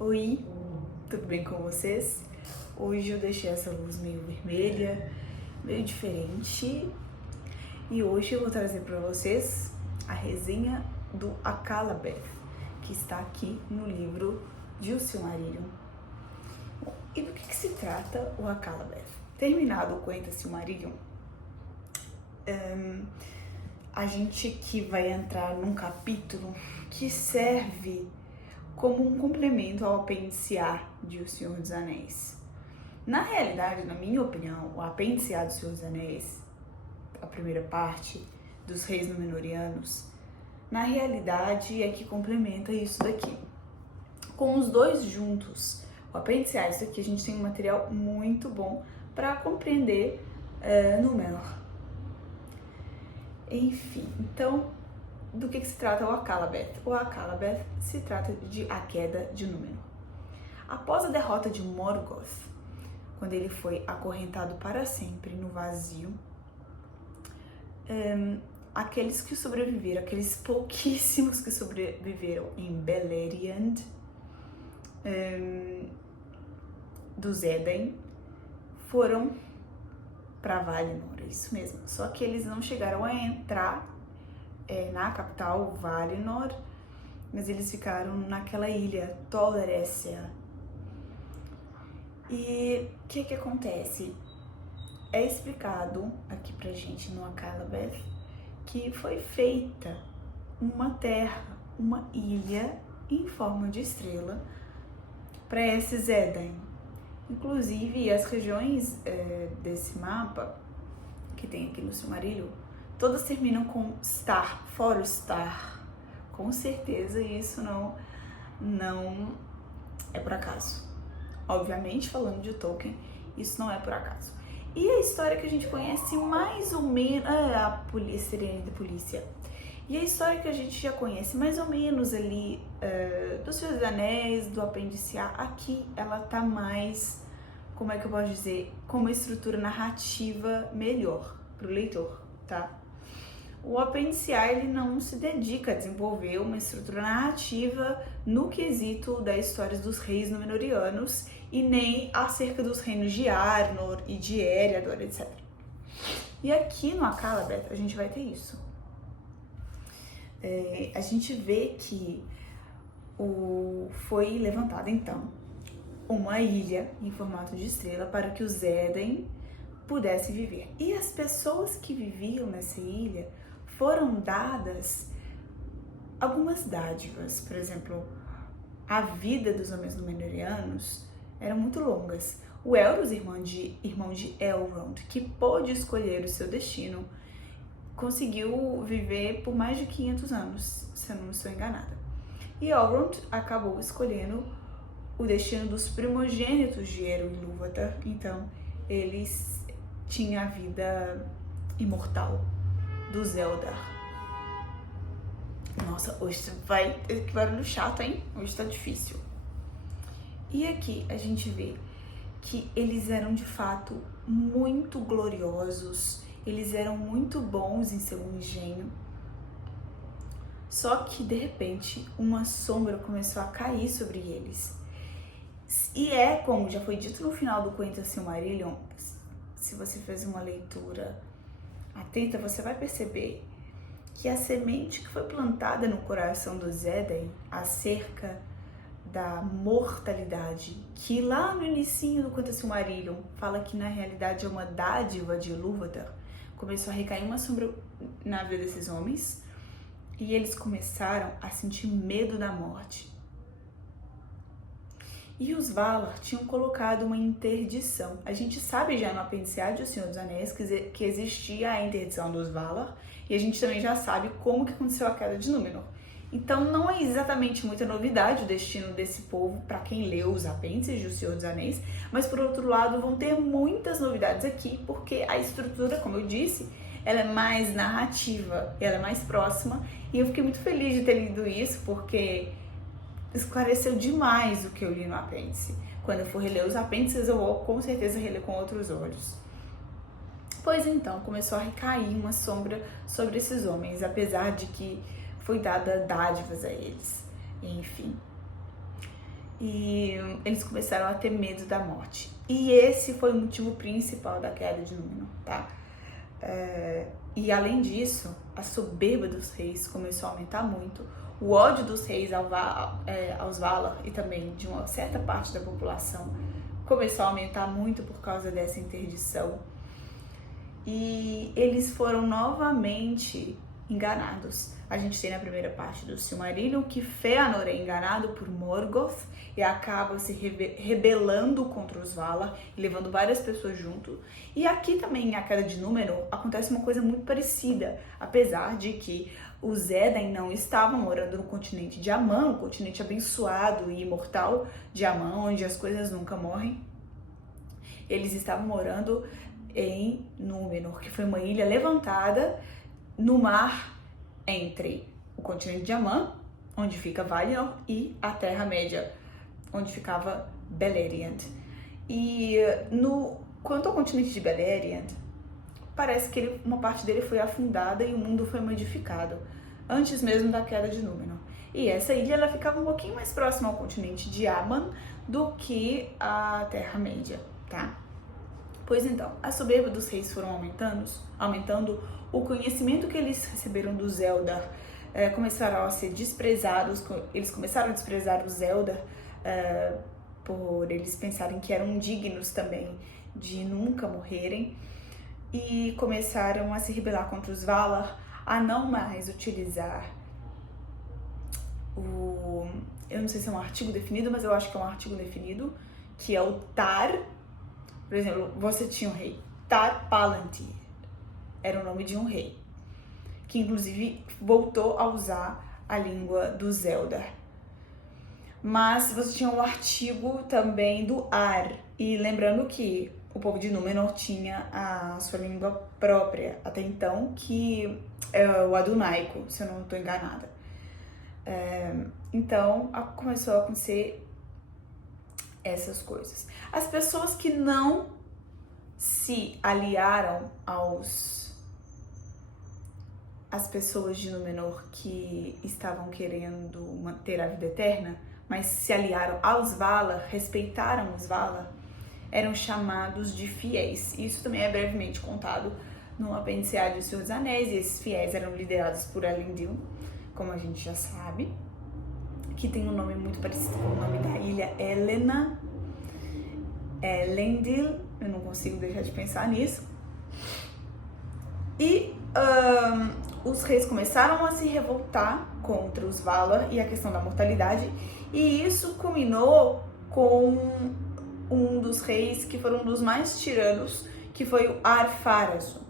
Oi, tudo bem com vocês? Hoje eu deixei essa luz meio vermelha, meio diferente, e hoje eu vou trazer para vocês a resenha do Akallabêth, que está aqui no livro de O Silmarillion. E do que se trata o Akallabêth? Terminado o Conta Silmarillion, a gente que vai entrar num capítulo que serve como um complemento ao apêndice A de O Senhor dos Anéis. Na realidade, na minha opinião, o apêndice A do Senhor dos Anéis, a primeira parte dos Reis Númenóreanos, na realidade é que complementa isso daqui. Com os dois juntos, o apêndice A, isso aqui, a gente tem um material muito bom para compreender Númenor. Enfim, então, do que se trata o Akallabêth? O Akallabêth se trata de a queda de Númenor. Após a derrota de Morgoth, quando ele foi acorrentado para sempre no vazio, aqueles que sobreviveram, aqueles pouquíssimos que sobreviveram em Beleriand, dos Éden, foram para Valinor, é isso mesmo. Só que eles não chegaram a entrar na capital, Valinor, mas eles ficaram naquela ilha, Tol Eressëa. E o que acontece? É explicado aqui pra gente no Akallabêth que foi feita uma terra, uma ilha em forma de estrela para esses Éden. Inclusive, as regiões desse mapa que tem aqui no Silmarillion, todas terminam com Star, fora o Star. Com certeza isso não é por acaso. Obviamente, falando de Tolkien, isso não é por acaso. E a história que a gente conhece mais ou menos... a Sirene da Polícia. E a história que a gente já conhece mais ou menos ali do Senhor dos Anéis, do Apêndice A, aqui ela tá mais, como é que eu posso dizer, com uma estrutura narrativa melhor pro leitor, tá? O Apêndice A, ele não se dedica a desenvolver uma estrutura narrativa no quesito das histórias dos reis númenóreanos e nem acerca dos reinos de Arnor e de Eriador, etc. E aqui no Akallabêth a gente vai ter isso. A gente vê que foi levantada então uma ilha em formato de estrela para que os Éden pudessem viver. E as pessoas que viviam nessa ilha foram dadas algumas dádivas. Por exemplo, a vida dos homens númenóreanos eram muito longas. O Elros, irmão de Elrond, que pôde escolher o seu destino, conseguiu viver por mais de 500 anos, se eu não estou enganada. E Elrond acabou escolhendo o destino dos primogênitos de Eru e Ilúvatar, então eles tinham a vida imortal dos Eldar. Nossa, hoje vai ter que barulho chato, hein? Hoje tá difícil. E aqui a gente vê que eles eram de fato muito gloriosos, eles eram muito bons em seu engenho. Só que de repente uma sombra começou a cair sobre eles. E como já foi dito no final do Conta Silmarillion, se você fez uma leitura atenta, você vai perceber que a semente que foi plantada no coração dos Éden acerca da mortalidade, que lá no inicinho do Conta Silmarillion fala que na realidade é uma dádiva de Ilúvatar, começou a recair uma sombra na vida desses homens e eles começaram a sentir medo da morte. E os Valar tinham colocado uma interdição. A gente sabe já no Apêndice A de O Senhor dos Anéis que existia a interdição dos Valar, e a gente também já sabe como que aconteceu a queda de Númenor. Então não é exatamente muita novidade o destino desse povo para quem leu os apêndices de O Senhor dos Anéis, mas por outro lado vão ter muitas novidades aqui, porque a estrutura, como eu disse, ela é mais narrativa, ela é mais próxima, e eu fiquei muito feliz de ter lido isso, porque esclareceu demais o que eu li no apêndice. Quando eu for reler os apêndices, eu vou com certeza reler com outros olhos. Pois então, começou a recair uma sombra sobre esses homens, apesar de que foi dada dádivas a eles. Enfim. e eles começaram a ter medo da morte. E esse foi o motivo principal da queda de Númenor, tá? E além disso, a soberba dos reis começou a aumentar muito, o ódio dos reis aos Valar e também de uma certa parte da população começou a aumentar muito por causa dessa interdição. E eles foram novamente enganados. A gente tem na primeira parte do Silmarillion que Fëanor é enganado por Morgoth e acaba se rebelando contra os Valar, levando várias pessoas junto. E aqui também, em A Queda de Númenor, acontece uma coisa muito parecida, apesar de que os Edain não estavam morando no continente de Aman, o continente abençoado e imortal de Aman, onde as coisas nunca morrem. Eles estavam morando em Númenor, que foi uma ilha levantada no mar entre o continente de Aman, onde fica Valinor, e a Terra-média, onde ficava Beleriand. E quanto ao continente de Beleriand, parece que uma parte dele foi afundada e o mundo foi modificado, antes mesmo da queda de Númenor. E essa ilha ela ficava um pouquinho mais próxima ao continente de Aman do que a Terra-média, tá? Pois então, a soberba dos reis foram aumentando, o conhecimento que eles receberam dos Eldar começaram a ser desprezados, eles começaram a desprezar os Eldar por eles pensarem que eram dignos também de nunca morrerem, e começaram a se rebelar contra os Valar, a não mais utilizar eu não sei se é um artigo definido, mas eu acho que é um artigo definido, que é o Tar. Por exemplo, você tinha um rei, Tar-Palantir, era o nome de um rei, que inclusive voltou a usar a língua dos Eldar. Mas você tinha um artigo também do Ar, e lembrando que o povo de Númenor tinha a sua língua própria até então, que é o Adunaico, se eu não estou enganada. Então, começou a acontecer essas coisas. As pessoas que não se aliaram às pessoas de Númenor que estavam querendo manter a vida eterna, mas se aliaram aos Valar, respeitaram os Valar, eram chamados de fiéis. Isso também é brevemente contado no apêndice A de O Senhor dos Anéis, e esses fiéis eram liderados por Elendil, como a gente já sabe, que tem um nome muito parecido com o nome da ilha, Helena, Elendil, eu não consigo deixar de pensar nisso. E os reis começaram a se revoltar contra os Valar e a questão da mortalidade, e isso culminou com um dos reis que foram um dos mais tiranos, que foi o Ar-Pharazôn.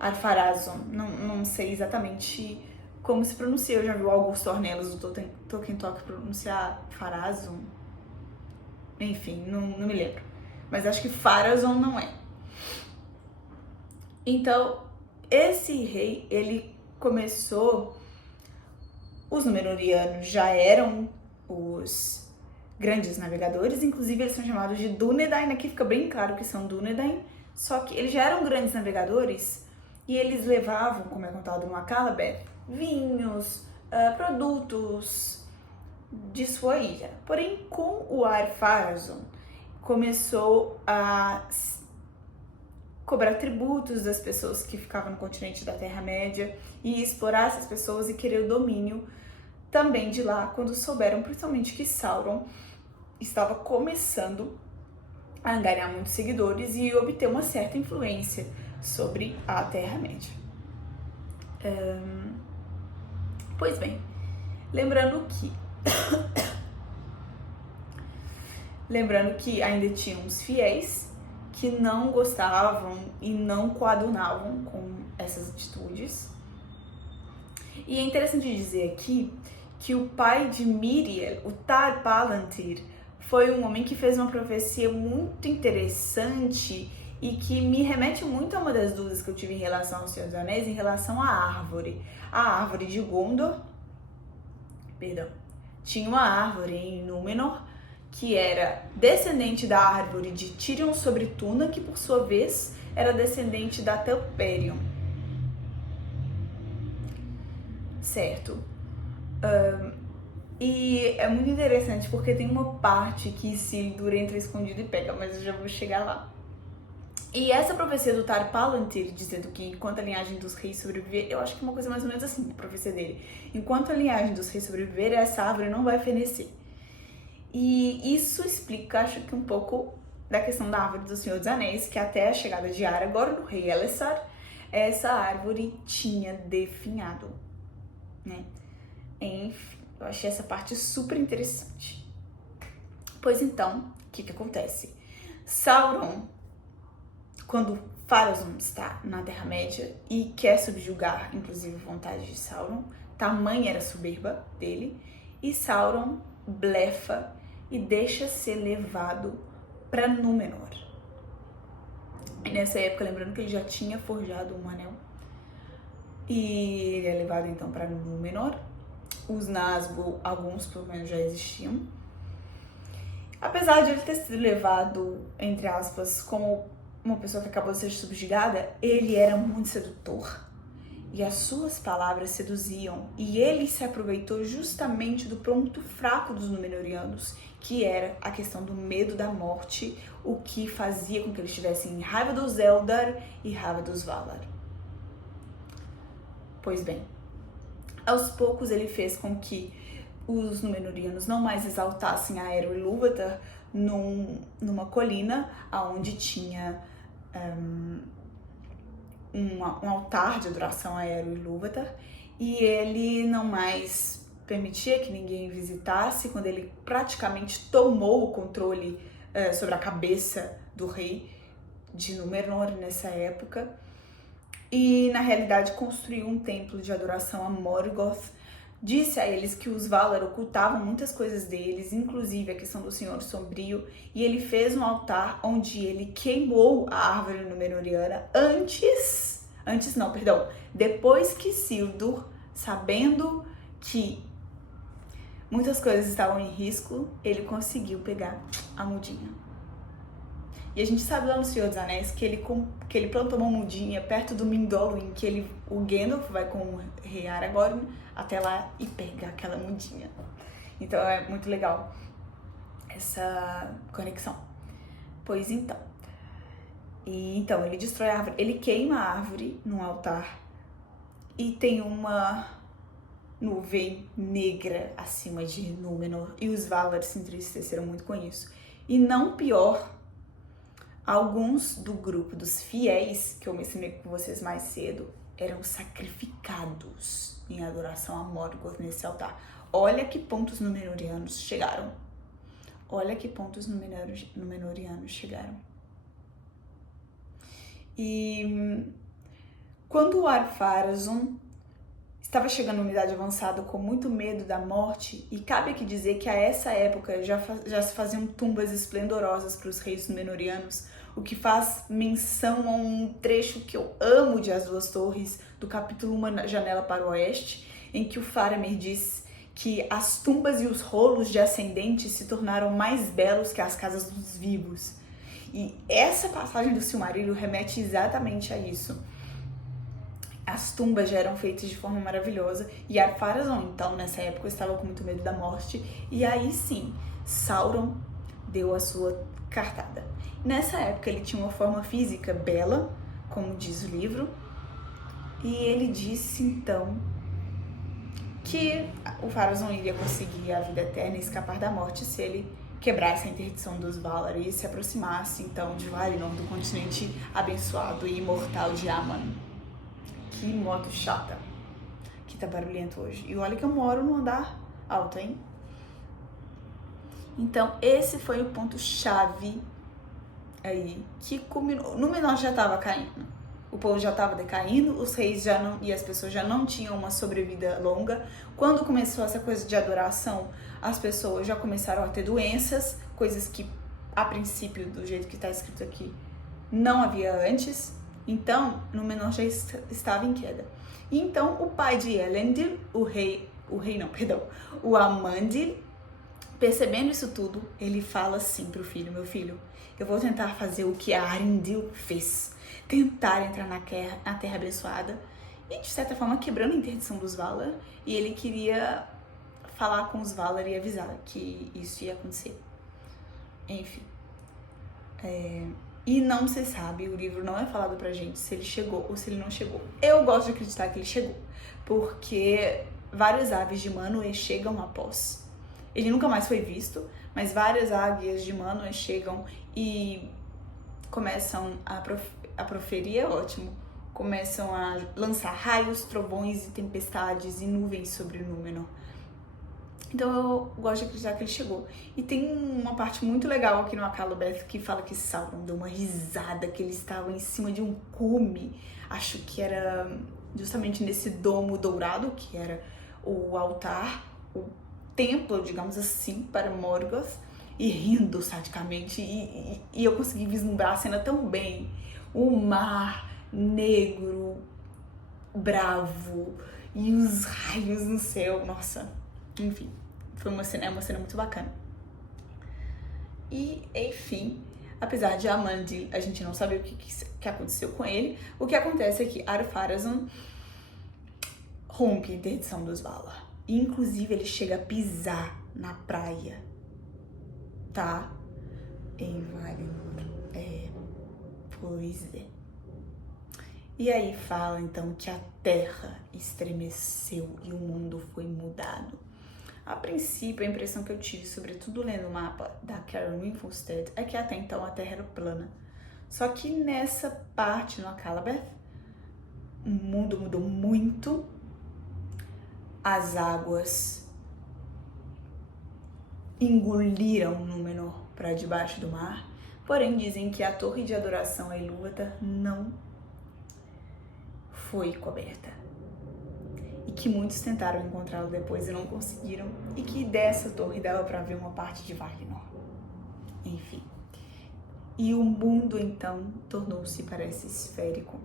Ar-Pharazôn, não sei exatamente como se pronuncia, eu já vi o Augusto Ornelas do Tolkien Talk pronunciar Pharazôn, enfim, não me lembro, mas acho que Pharazôn não é. Então, esse rei, ele começou, os Númenóreanos já eram os grandes navegadores, inclusive eles são chamados de Dúnedain, aqui fica bem claro que são Dúnedain, só que eles já eram grandes navegadores e eles levavam, como é contado no Akallabêth, vinhos, produtos de sua ilha. Porém, com o Ar-Pharazôn, começou a cobrar tributos das pessoas que ficavam no continente da Terra-média e explorar essas pessoas e querer o domínio também de lá, quando souberam principalmente que Sauron estava começando a angariar muitos seguidores e obter uma certa influência sobre a Terra-média. Pois bem, lembrando que ainda tinham os fiéis que não gostavam e não coadunavam com essas atitudes. E é interessante dizer aqui que o pai de Miriel, o Tar-Palantir, foi um homem que fez uma profecia muito interessante e que me remete muito a uma das dúvidas que eu tive em relação ao Senhor dos Anéis, em relação à árvore. A árvore de Gondor, tinha uma árvore em Númenor que era descendente da árvore de Tirion sobre Túna, que por sua vez era descendente da Telperion. Certo. E é muito interessante porque tem uma parte que Isildur entra escondido e pega, mas eu já vou chegar lá. E essa profecia do Tar Palantir, dizendo que enquanto a linhagem dos reis sobreviver, eu acho que é uma coisa mais ou menos assim, a profecia dele. Enquanto a linhagem dos reis sobreviver, essa árvore não vai fenecer. E isso explica, acho que um pouco da questão da árvore do Senhor dos Anéis, que até a chegada de Aragorn, no rei Elessar, essa árvore tinha definhado, né? Enfim, eu achei essa parte super interessante. Pois então, o que acontece? Sauron, quando Pharazôn está na Terra-média e quer subjugar, inclusive, a vontade de Sauron, tamanha era a soberba dele, e Sauron blefa e deixa ser levado para Númenor. E nessa época, lembrando que ele já tinha forjado um anel, e ele é levado então para Númenor. Os Nazgûl, alguns pelo menos já existiam. Apesar de ele ter sido levado, entre aspas, como uma pessoa que acabou de ser subjugada, ele era muito sedutor. E as suas palavras seduziam. E ele se aproveitou justamente do ponto fraco dos Númenóreanos, que era a questão do medo da morte, o que fazia com que eles tivessem raiva dos Eldar e raiva dos Valar. Pois bem, aos poucos ele fez com que os Númenóreanos não mais exaltassem a Eru Ilúvatar numa colina onde tinha um altar de adoração a Eru Ilúvatar, e ele não mais permitia que ninguém visitasse. Quando ele praticamente tomou o controle sobre a cabeça do rei de Númenor nessa época, e na realidade construiu um templo de adoração a Morgoth. Disse a eles que os Valar ocultavam muitas coisas deles, inclusive a questão do Senhor Sombrio, e ele fez um altar onde ele queimou a árvore Númenóreana depois que Isildur, sabendo que muitas coisas estavam em risco, ele conseguiu pegar a mudinha. E a gente sabe lá no Senhor dos Anéis que ele plantou uma mudinha perto do Mindolluin, que o Gandalf vai com o rei Aragorn até lá e pega aquela mudinha. Então é muito legal essa conexão. Pois então. Então ele destrói a árvore, ele queima a árvore num altar e tem uma nuvem negra acima de Númenor, e os Valar se entristeceram muito com isso. E não pior, alguns do grupo dos fiéis, que eu mencionei com vocês mais cedo, eram sacrificados em adoração a Morgoth nesse altar. Olha que pontos Númenóreanos chegaram. Olha que pontos Númenóreanos chegaram. E quando o Ar-Pharazôn estava chegando numa idade avançada com muito medo da morte, e cabe aqui dizer que a essa época já se faziam tumbas esplendorosas para os reis Númenóreanos, o que faz menção a um trecho que eu amo de As Duas Torres, do capítulo Uma Janela para o Oeste, em que o Faramir diz que as tumbas e os rolos de ascendentes se tornaram mais belos que as casas dos vivos. E essa passagem do Silmarillion remete exatamente a isso. As tumbas já eram feitas de forma maravilhosa, e Ar-Pharazôn, então, nessa época, estava com muito medo da morte, e aí sim, Sauron deu a sua cartada. Nessa época, ele tinha uma forma física bela, como diz o livro, e ele disse, então, que o Pharazôn iria conseguir a vida eterna e escapar da morte se ele quebrasse a interdição dos Valar e se aproximasse, então, de Valinor, do continente abençoado e imortal de Aman. Que moto chata, que tá barulhento hoje. E olha que eu moro no andar alto, hein? Então, esse foi o ponto-chave aí, que culminou. Númenor já tava caindo, o povo já tava decaindo, os reis já não, e as pessoas já não tinham uma sobrevida longa. Quando começou essa coisa de adoração, as pessoas já começaram a ter doenças, coisas que, a princípio, do jeito que tá escrito aqui, não havia antes. Então, Númenor já estava em queda. E então, o pai de Elendil, o Amandil, percebendo isso tudo, ele fala assim pro filho: meu filho, eu vou tentar fazer o que Arindil fez. Tentar entrar na terra abençoada. E, de certa forma, quebrando a interdição dos Valar. E ele queria falar com os Valar e avisar que isso ia acontecer. Enfim. E não se sabe, o livro não é falado pra gente se ele chegou ou se ele não chegou. Eu gosto de acreditar que ele chegou, porque várias aves de Manwë chegam após. Ele nunca mais foi visto, mas várias águias de Manwë chegam e começam a proferir, é ótimo, começam a lançar raios, trovões e tempestades e nuvens sobre Númenor. Então eu gosto de acreditar que ele chegou. E tem uma parte muito legal aqui no Akallabêth que fala que Sauron deu uma risada, que ele estava em cima de um cume. Acho que era justamente nesse domo dourado, que era o altar, o templo, digamos assim, para Morgoth, e rindo sadicamente. E eu consegui vislumbrar a cena tão bem. O mar negro, bravo, e os raios no céu, nossa... Enfim, é uma cena muito bacana. E, enfim, apesar de Amandil a gente não saber o que aconteceu com ele, o que acontece é que Ar-Pharazôn rompe a interdição dos Valar. E, inclusive, ele chega a pisar na praia, tá? Em Valinor. Pois é. E aí fala, então, que a terra estremeceu e o mundo foi mudado. A princípio, a impressão que eu tive, sobretudo lendo o mapa da Karen Winfelstead, é que até então a Terra era plana. Só que nessa parte no Akallabêth, o mundo mudou muito, as águas engoliram Númenor para debaixo do mar, porém dizem que a torre de adoração a Ilúvatar não foi coberta. E que muitos tentaram encontrá-lo depois e não conseguiram, e que dessa torre dava para ver uma parte de Valinor. Enfim. E o mundo, então, tornou-se, parece, esférico.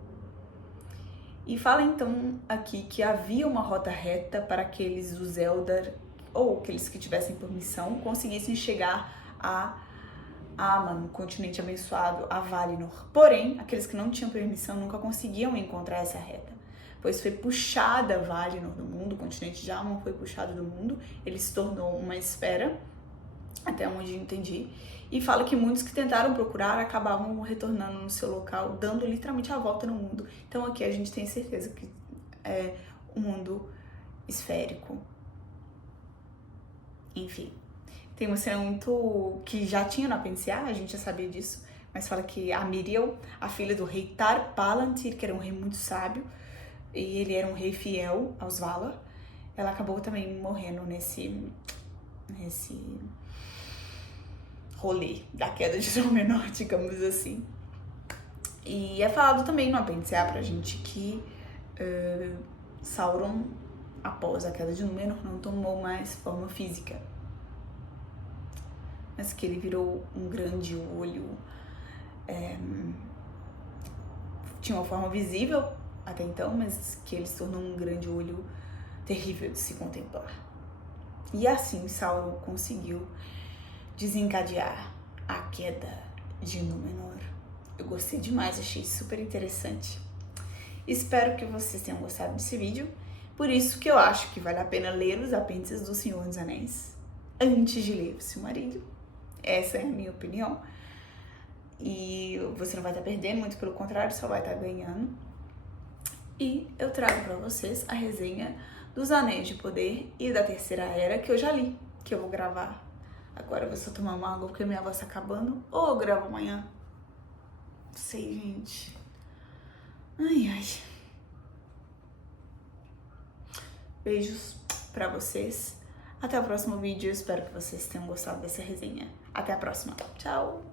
E fala, então, aqui que havia uma rota reta para aqueles dos Eldar, ou aqueles que tivessem permissão, conseguissem chegar a Aman, o continente abençoado, a Valinor. Porém, aqueles que não tinham permissão nunca conseguiam encontrar essa reta, pois foi puxada Valinor do mundo, o continente de Aman foi puxado do mundo, ele se tornou uma esfera, até onde eu entendi, e fala que muitos que tentaram procurar acabavam retornando no seu local, dando literalmente a volta no mundo. Então aqui a gente tem certeza que é um mundo esférico. Enfim, tem uma cena muito que já tinha no Appendice A, a gente já sabia disso, mas fala que a Miriel, a filha do rei Tar-Palantir, que era um rei muito sábio, e ele era um rei fiel aos Valar, ela acabou também morrendo nesse rolê da queda de Númenor, digamos assim. E é falado também no Apêndice A pra gente que Sauron, após a queda de Númenor, não tomou mais forma física, mas que ele virou um grande olho, tinha uma forma visível até então, mas que ele se tornou um grande olho terrível de se contemplar. E assim Sauron conseguiu desencadear a queda de Númenor. Eu gostei demais, achei super interessante. Espero que vocês tenham gostado desse vídeo. Por isso que eu acho que vale a pena ler os apêndices do Senhor dos Anéis antes de ler o Silmarillion. Essa é a minha opinião. E você não vai estar perdendo, muito pelo contrário, só vai estar ganhando. E eu trago para vocês a resenha dos Anéis de Poder e da Terceira Era, que eu já li, que eu vou gravar. Agora eu vou só tomar uma água porque minha voz tá acabando. Ou eu gravo amanhã. Não sei, gente. Ai, ai. Beijos pra vocês. Até o próximo vídeo. Espero que vocês tenham gostado dessa resenha. Até a próxima. Tchau.